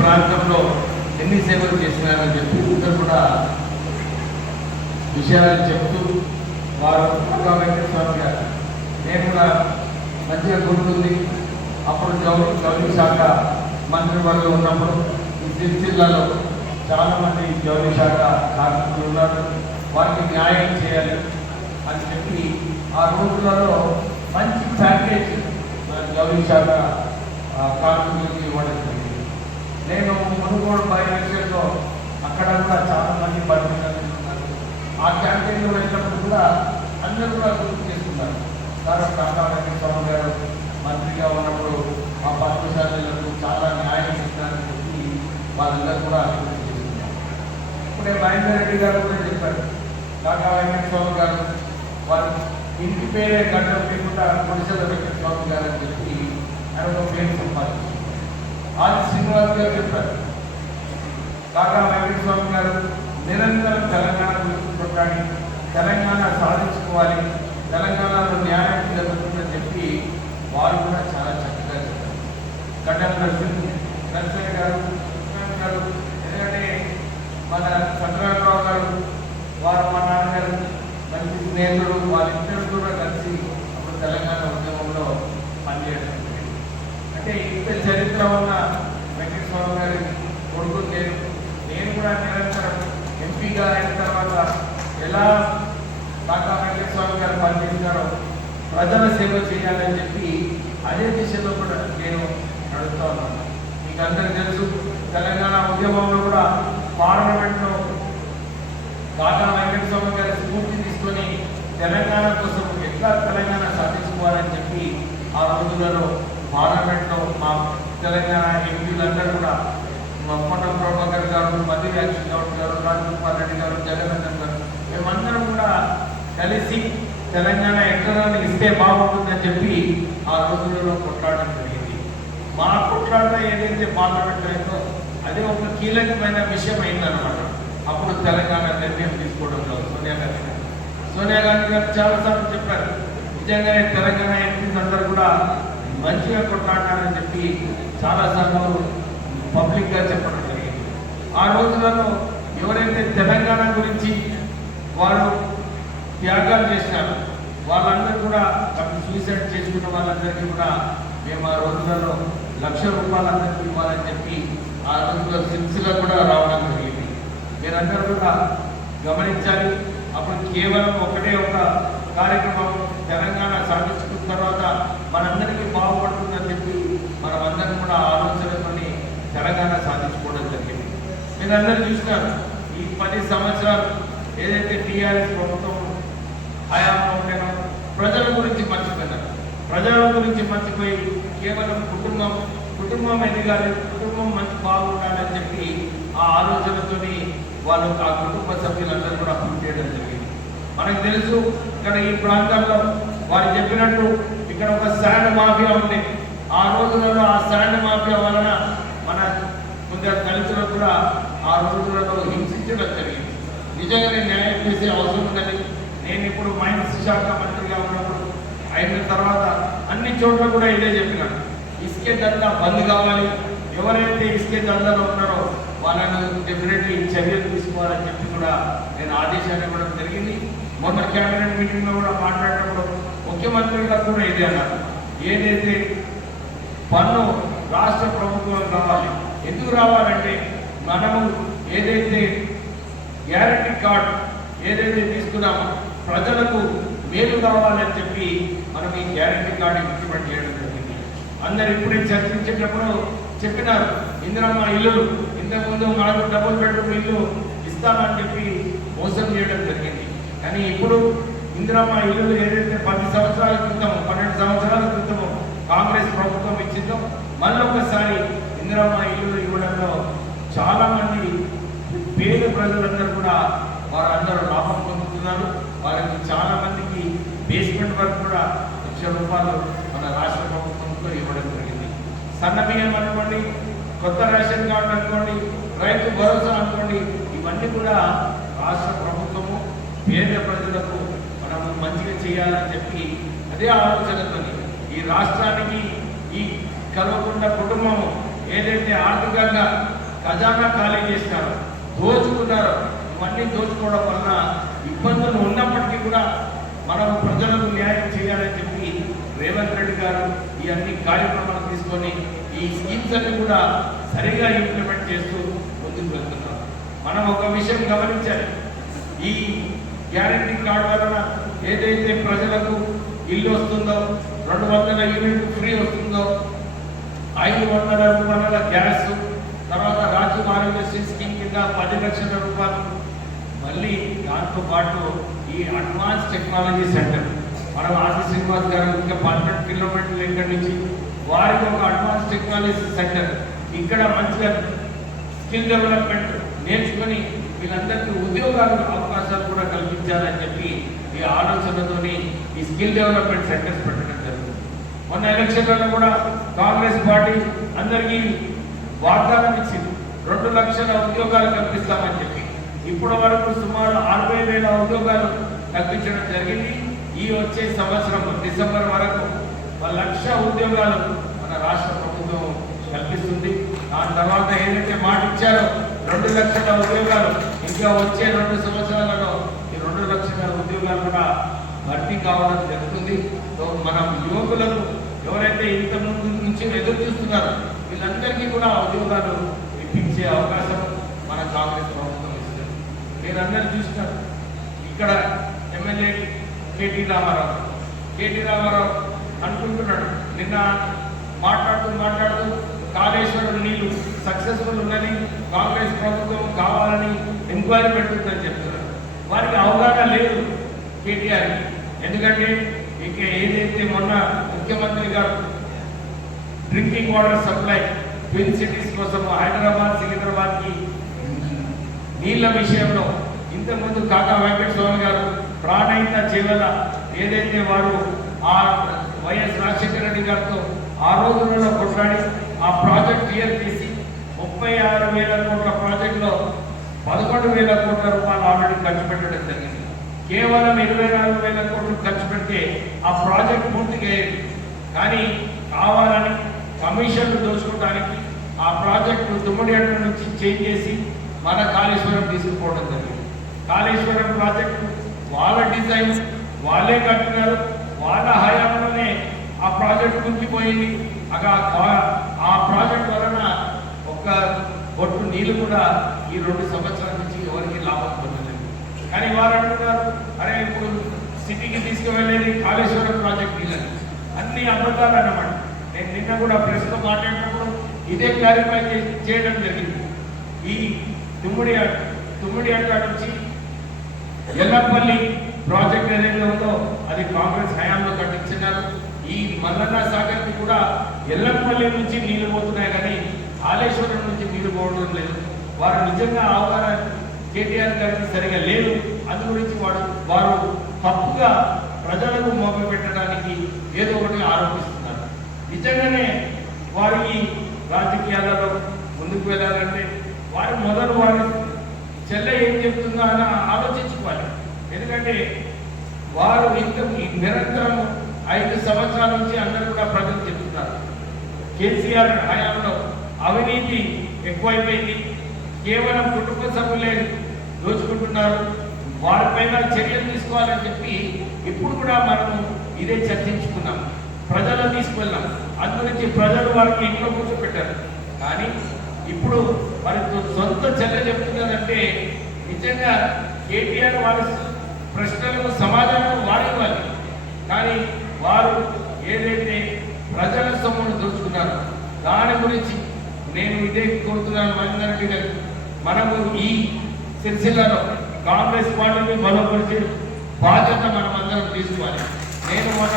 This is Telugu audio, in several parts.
ప్రాంతంలో ఎన్ని సేవలు చేసినారని చెప్పి ఇద్దరు కూడా విషయాలు చెప్తూ వారు వెంకటస్వామి గారు నేను కూడా మంచిగా గుర్తుంది. అప్పుడు జౌళి శాఖ మంత్రి వాళ్ళు ఉన్నప్పుడు ఈ సిరిసిల్లలో చాలామంది జౌళి శాఖ కార్మికులు ఉన్నారు, వారికి న్యాయం చేయాలి అని చెప్పి ఆ రోజులలో మంచి ప్యాకేజ్ జౌళి శాఖ కార్మికులకి ఇవ్వడం జరిగింది. నేను మునుగోడు బై ఎలక్షన్లో అక్కడ కూడా చాలామంది పర్మిషన్ ఉన్నారు. ఆ క్యాంటీన్లో వెళ్ళినప్పుడు కూడా అందరూ కూడా గుర్తు చేసుకున్నారు. సార్ కాకా వెంకటస్వామి గారు మంత్రిగా ఉన్నప్పుడు ఆ పాఠశాలలకు చాలా న్యాయం చేస్తారని చెప్పి వాళ్ళందరూ కూడా గుర్తు చేసుకున్నారు. ఇప్పుడే మహేందర్ రెడ్డి గారు కూడా చెప్పారు, కాకా వెంకటస్వామి గారు వారు ఇంటి పేరే గడ్డం లేకుండా గుడిసెల వెంకటస్వామి గారు అని చెప్పి ఆయన ఒక పేరు సంపాదించారు. ఆది శ్రీనివాస్ గారు చెప్పారు, కాకా వెంకటస్వామి గారు నిరంతరం తెలంగాణ గురించి కొట్లాడి తెలంగాణ సాధించుకోవాలి, తెలంగాణలో న్యాయం జరుగుతుందని చెప్పి వారు కూడా చాలా చక్కగా చెప్పారు. గడ్డం నరసింహ గారు ఎందుకంటే మన చంద్రరావు గారు వారు మా నాన్నగారు మంచి స్నేహితుడు, వాళ్ళిద్దరు కూడా కలిసి అప్పుడు తెలంగాణ ఉద్యమంలో పనిచేయడం జరిగింది. అంటే ఇంత చరిత్ర ఉన్న వెంకటస్వామి గారి కొడుకు నేను కూడా నిరంతరం ఎంపీగా అయిన తర్వాత ఎలా కాకా వెంకటస్వామి గారు పనిచేసినారో ప్రజల సేవ చేయాలని చెప్పి అదే దిశలో కూడా నేను నడుస్తూ ఉన్నాను. మీకు అందరికీ తెలుసు, తెలంగాణ ఉద్యమంలో కూడా పార్లమెంట్లో కాకా వెంకటస్వామి గారి స్ఫూర్తి తీసుకొని తెలంగాణ కోసం ఎట్లా తెలంగాణ సాధించుకోవాలని చెప్పి ఆ రోజులలో పార్లమెంట్లో మా తెలంగాణ ఎంపీలందరూ కూడా పొన్నం ప్రభాకర్ గారు, మధురి యాక్షన్ గౌడ్ గారు, రాజగోపాల్ రెడ్డి గారు, జగన్నాథన్ గారు మేమందరం కూడా కలిసి తెలంగాణ ఎట్లా ఇస్తే బాగుంటుందని చెప్పి ఆ రోజులలో కొట్లాడడం జరిగింది. మా కొట్లాట ఏదైతే పార్లమెంట్ అయిందో అదే ఒక కీలకమైన విషయం అయిందనమాట. అప్పుడు తెలంగాణ నిర్ణయం తీసుకోవడంలో సోనియా గాంధీ గారు చాలాసార్లు చెప్పారు, నిజంగానే తెలంగాణ ఎంపీస్ అందరూ కూడా మంచిగా కొట్లాడారని చెప్పి చాలాసార్లు పబ్లిక్గా చెప్పడం జరిగింది. ఆ రోజులలో ఎవరైతే తెలంగాణ గురించి వాళ్ళు త్యాగాలు చేసినారు వాళ్ళందరూ కూడా సూసైడ్ చేసుకున్న వాళ్ళందరికీ కూడా మేము ఆ రోజులలో ₹1,00,000 అందరికీ ఇవ్వాలని చెప్పి ఆ రోజుల్లో సిల్సిలా కూడా రావడం జరిగింది. మీరందరూ కూడా గమనించాలి. అప్పుడు కేవలం ఒకటే ఒక కార్యక్రమం, తెలంగాణ సాధించుకున్న తర్వాత మనందరికీ బాగుపడుతుందని చెప్పి మనమందరం కూడా ఆలోచనతోని తెలంగాణ సాధించుకోవడం జరిగింది. మీరందరూ చూసినారు, ఈ 10 సంవత్సరాలు ఏదైతే టీఆర్ఎస్ ప్రభుత్వం హయాంలో ఉండేనో ప్రజల గురించి మర్చిపోయినారు. ప్రజల గురించి మర్చిపోయి కేవలం కుటుంబం ఎదగాలి, కుటుంబం మంచి బాగుండాలని చెప్పి ఆ ఆలోచనతోని వాళ్ళు ఆ కుటుంబ సభ్యులందరూ కూడా అభివృద్ధి చేయడం జరిగింది. మనకు తెలుసు, ఇక్కడ ఈ ప్రాంతాల్లో వారు చెప్పినట్టు ఇక్కడ ఒక శాండ్ మాఫియా ఉంది. ఆ రోజులలో ఆ శాండ్ మాఫియా వలన మన కొందరు దళితులకు కూడా ఆ రోజులలో హింసించడం జరిగింది. నిజంగానే న్యాయం చేసే అవసరం ఉందని నేను ఇప్పుడు మైన్స్ శాఖ మంత్రిగా ఉన్నప్పుడు అయిన తర్వాత అన్ని చోట్ల కూడా ఇదే చెప్పినాను, ఇసుకే దందా బంద్ కావాలి, ఎవరైతే ఇసుకే దందాలో ఉన్నారో వాళ్ళను డెఫినెట్లీ చర్యలు తీసుకోవాలని చెప్పి కూడా నేను ఆదేశాలు ఇవ్వడం జరిగింది. మొన్న క్యాబినెట్ మీటింగ్లో కూడా మాట్లాడినప్పుడు ముఖ్యమంత్రి గారు కూడా ఇదే అన్నారు, ఏదైతే పన్ను రాష్ట్ర ప్రభుత్వం రావాలి. ఎందుకు రావాలంటే మనము ఏదైతే గ్యారంటీ కార్డు ఏదైతే తీసుకున్నామో ప్రజలకు మేలు కావాలని చెప్పి మనం ఈ గ్యారంటీ కార్డు ఇంప్లిమెంట్ చేయడం జరిగింది. అందరు ఇప్పుడే చర్చించేటప్పుడు చెప్పినారు, ఇందిరమ్మ ఇల్లులు ఇంతకుముందు మనకు డబుల్ బెడ్రూమ్ ఇల్లు ఇస్తామని చెప్పి మోసం చేయడం జరిగింది. కానీ ఇప్పుడు ఇందిరమ్మ ఇల్లులు ఏదైతే 10 సంవత్సరాల క్రితం 12 సంవత్సరాల క్రితం కాంగ్రెస్ ప్రభుత్వం ఇచ్చిందో మళ్ళొకసారి ఇందిరమ్మ ఇల్లులు ఇవ్వడంలో చాలామంది పేద ప్రజలందరూ కూడా వారందరూ లాభం పొందుతున్నారు. వారికి చాలా మందికి బేస్మెంట్ వర్క్ కూడా ₹1,00,000 మన రాష్ట్ర ప్రభుత్వంతో ఇవ్వడం జరిగింది. సన్న బియ్యం అనుకోండి, కొత్త రేషన్ కార్డు అనుకోండి, రైతు భరోసా అనుకోండి, ఇవన్నీ కూడా రాష్ట్ర ప్రభుత్వము పేద ప్రజలకు మనము మంచిగా చేయాలని చెప్పి అదే ఆలోచనతో ఈ రాష్ట్రానికి ఈ కల్వకుంట్ల కుటుంబము ఏదైతే ఆర్థికంగా ఖజానా ఖాళీ చేసినారో, దోచుకున్నారో, ఇవన్నీ దోచుకోవడం వలన ఇబ్బందులు ఉన్నప్పటికీ కూడా మనం ప్రజలకు న్యాయం చేయాలని చెప్పి రేవంత్ రెడ్డి గారు ఈ అన్ని కార్యక్రమాలు తీసుకొని ఈ స్కీమ్స్ అన్ని కూడా సరిగా ఇంప్లిమెంట్ చేస్తూ ముందుకు వెళ్తున్నాం. మనం ఒక విషయం గమనించాలి, ఈ గ్యారంటీ కార్డు వలన ఏదైతే ప్రజలకు ఇల్లు వస్తుందో, 200 యూనిట్ ఫ్రీ వస్తుందో, 500 రూపాయల గ్యాస్, తర్వాత రాజీవ్ ఆరోగ్యశ్రీ స్కీమ్ కింద 10 లక్షల రూపాయలు, మళ్ళీ దాంతో పాటు ఈ అడ్వాన్స్ టెక్నాలజీ సెంటర్ మనం ఆర్సి శ్రీనివాస్ గారు ఇంకా 12 కిలోమీటర్ల ఇక్కడి నుంచి వారికి ఒక అడ్వాన్స్ టెక్నాలజీ సెంటర్, ఇక్కడ మంచిగా స్కిల్ డెవలప్మెంట్ నేర్చుకొని వీళ్ళందరికీ ఉద్యోగాలు అవకాశాలు కూడా కల్పించాలని చెప్పి ఈ ఆలోచనతోని ఈ స్కిల్ డెవలప్మెంట్ సెంటర్స్ పెట్టడం జరుగుతుంది. మొన్న ఎలక్షన్లలో కూడా కాంగ్రెస్ పార్టీ అందరికీ వాగ్దానం ఇచ్చింది, 2 లక్షల ఉద్యోగాలు కల్పిస్తామని చెప్పి. ఇప్పటి వరకు సుమారు 60,000 ఉద్యోగాలు కల్పించడం జరిగింది. ఈ వచ్చే సంవత్సరం డిసెంబర్ వరకు 1 లక్ష ఉద్యోగాలు మన రాష్ట్ర ప్రభుత్వం కల్పిస్తుంది. దాని తర్వాత ఏదైతే మాట ఇచ్చారో 2 లక్షల ఉద్యోగాలు ఇంకా వచ్చే 2 సంవత్సరాలలో ఈ 2 లక్షల ఉద్యోగాలు కూడా భర్తీ కావడం జరుగుతుంది. సో మన యువకులకు ఎవరైతే ఇంత ముందు నుంచి ఎదురు చూస్తున్నారో వీళ్ళందరికీ కూడా ఉద్యోగాలు ఇప్పించే అవకాశం మన కాంగ్రెస్ ప్రభుత్వం ఇస్తుంది. మీరందరూ చూసినారు, ఇక్కడ ఎమ్మెల్యే కేటీ రామారావు అనుకుంటున్నాడు, నిన్న మాట్లాడుతూ కాళేశ్వరం నీళ్లు సక్సెస్ఫుల్ ఉందని, కాంగ్రెస్ ప్రభుత్వం కావాలని ఎంక్వైరీ పెడుతుందని చెప్తున్నారు. వారికి అవగాహన లేదు కేటీఆర్కి. ఎందుకంటే ఇక ఏదైతే మొన్న ముఖ్యమంత్రి గారు drinking water supply twin cities కోసం హైదరాబాద్ సికింద్రాబాద్కి నీళ్ల విషయంలో ఇంతకుముందు కాకా వెంకట స్వామి గారు ప్రాణహిత చేవల ఏదైతే వారు ఆ వైఎస్ రాజశేఖర రెడ్డి గారితో ఆ రోజులలో కొట్లాడి ఆ ప్రాజెక్ట్ క్లియర్ చేసి 36,000 కోట్ల ప్రాజెక్టులో 11,000 కోట్ల రూపాయలు ఆల్రెడీ ఖర్చు పెట్టడం జరిగింది. కేవలం 24,000 కోట్లు ఖర్చు పెడితే ఆ ప్రాజెక్ట్ పూర్తిగా అయ్యేది. కానీ కావాలని కమిషన్లు దోచుకోవడానికి ఆ ప్రాజెక్టు తుమ్మడియాట నుంచి చేంజ్ చేసి మన కాళేశ్వరం తీసుకుపోవడం జరిగింది. కాళేశ్వరం ప్రాజెక్టు వాళ్ళ డిజైన్ వాళ్ళే కట్టినారు, వాళ్ళ హయాంలోనే ఆ ప్రాజెక్ట్ కుంగిపోయింది. ఆ ప్రాజెక్ట్ వలన ఒక్క బొట్టు నీళ్లు కూడా ఈ 2 సంవత్సరాల నుంచి ఎవరికి లాభం పొందలేదు. కానీ వారు అంటున్నారు, అరే ఇప్పుడు సిటీకి తీసుకువెళ్ళేది కాళేశ్వరం ప్రాజెక్ట్ నీళ్ళని. అన్ని అబద్ధాలు అన్నమాట. నేను నిన్న కూడా ప్రెస్లో మాట్లాడినప్పుడు ఇదే క్లారిఫై చేయడం జరిగింది. ఈ తుమ్మిడి అట్ట నుంచి ఎల్లపల్లి ప్రాజెక్ట్ ఏదైతే ఉందో అది కాంగ్రెస్ హయాంలో కట్టించినారు. ఈ మల్లన్న సాగర్కి కూడా ఎల్లపల్లి నుంచి నీళ్లు పోతున్నాయి, కానీ కాళేశ్వరం నుంచి నీళ్లు పోవడం లేదు. వారు నిజంగా అవగాహన కేటీఆర్ గారికి సరిగా లేదు. అందు గురించి వారు తప్పుగా ప్రజలకు మోప పెట్టడానికి ఏదో ఒకటి ఆరోపిస్తున్నారు. నిజంగానే వారికి రాజకీయాలలో ముందుకు వెళ్ళాలంటే వారి చెల్లె ఏం చెప్తుందో అని ఆలోచించుకోవాలి. ఎందుకంటే వారు నిరంతరం 5 సంవత్సరాల నుంచి అందరూ కూడా ప్రజలు చెప్తున్నారు, కేసీఆర్ హయాంలో అవినీతి ఎక్కువైపోయింది, కేవలం కుటుంబ సభ్యులే దోచుకుంటున్నారు, వారిపైన చర్యలు తీసుకోవాలని చెప్పి ఇప్పుడు కూడా మనము ఇదే చర్చించుకున్నాం, ప్రజలను తీసుకువెళ్ళాం. అందుగురించి ప్రజలు వారికి ఇంట్లో కూర్చోపెట్టారు. కానీ ఇప్పుడు వారి సొంత చెల్లె చెప్తున్నదంటే నిజంగా కేటీఆర్ వారి ప్రశ్నలకు సమాధానం వాడివ్వాలి. కానీ వారు ఏదైతే ప్రజల సొమ్మును దోచుకున్నారో దాని గురించి నేను ఇదే కోరుతున్నాను. మహేందర్ రెడ్డి గారు, మనము ఈ సిరిసిల్లలో కాంగ్రెస్ పార్టీని బలపరిచే బాధ్యత మనం అందరం తీసుకోవాలి. నేను మన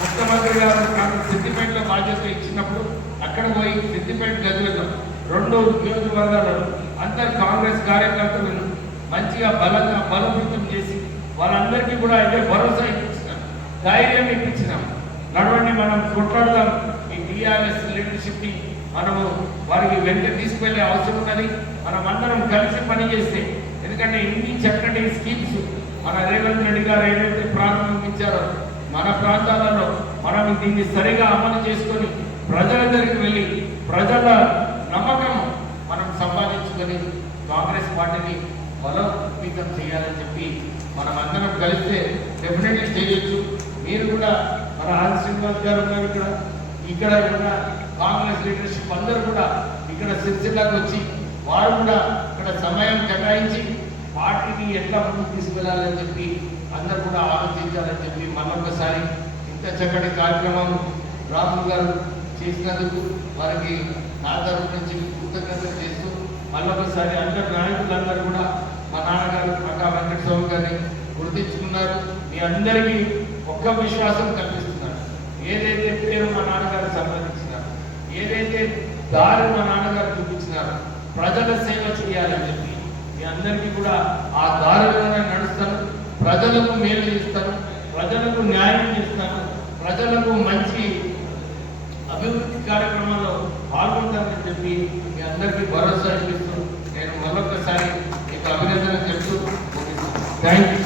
ముఖ్యమంత్రి గారు సిద్దిపేటలో బాధ్యత ఇచ్చినప్పుడు అక్కడ పోయి సిద్దిపేట గదిలో 2 నియోజకవర్గాలలో అందరు కాంగ్రెస్ కార్యకర్తలను మంచిగా బలోపేతం చేసి వాళ్ళందరికీ కూడా ఇదే భరోసా ఇప్పించినాం, ధైర్యం ఇప్పించినాం. నడవండి, మనం కొట్లాడదాం, ఈ టీఆర్ఎస్ లీడర్షిప్ని మనము వారికి వెంట తీసుకువెళ్ళే అవసరం ఉన్నది. మనం అందరం కలిసి పనిచేస్తే, ఎందుకంటే ఇన్ని చక్కటి స్కీమ్స్ మన రేవంత్ రెడ్డి గారు ఏదైతే ప్రారంభించారో మన ప్రాంతాలలో మనం దీన్ని సరిగా అమలు చేసుకొని ప్రజల దగ్గరికి వెళ్ళి ప్రజల నమ్మకం మనం సంపాదించుకొని కాంగ్రెస్ పార్టీని బలోపేతం చేయాలని చెప్పి మనం అందరం కలిస్తే డెఫినెట్లీ చేయొచ్చు. మీరు కూడా మన ఆది శ్రీనివాస్ గారు ఉన్నారు ఇక్కడ ఉన్న కాంగ్రెస్ లీడర్షిప్ అందరూ కూడా ఇక్కడ సిరిసిల్లకు వచ్చి వారు కూడా ఇక్కడ సమయం కేటాయించి పార్టీని ఎట్లా ముందుకు తీసుకెళ్లాలని చెప్పి అందరూ కూడా ఆలోచించాలని చెప్పి మళ్ళొకసారి ఇంత చక్కటి కార్యక్రమం రాహుల్ గారు చేసినందుకు వారికి నా తరఫు నుంచి కృతజ్ఞతలు చేస్తూ మళ్ళొకసారి అందరు నాయకులందరూ కూడా మా నాన్నగారు అక్కా వెంకటస్వామి గారిని గుర్తించుకున్నారు. మీ అందరికీ ఒక్క విశ్వాసం కల్పిస్తున్నారు. ఏదైతే పేరు మా నాన్నగారు సంపాదించినారు, ఏదైతే దారి మా నాన్నగారు చూపించినారు, ప్రజల సేవ చేయాలని చెప్పి మీ అందరికీ కూడా ఆ దారిలోనే నడుస్తాను. ప్రజలకు మేలు చేస్తాను, ప్రజలకు న్యాయం చేస్తాను, ప్రజలకు మంచి అభివృద్ధి కార్యక్రమాల్లో పాల్గొంటానని చెప్పి మీ అందరికీ భరోసా ఇస్తూ నేను మరొకసారి మీకు అభినందన చెప్తూ థ్యాంక్ యూ.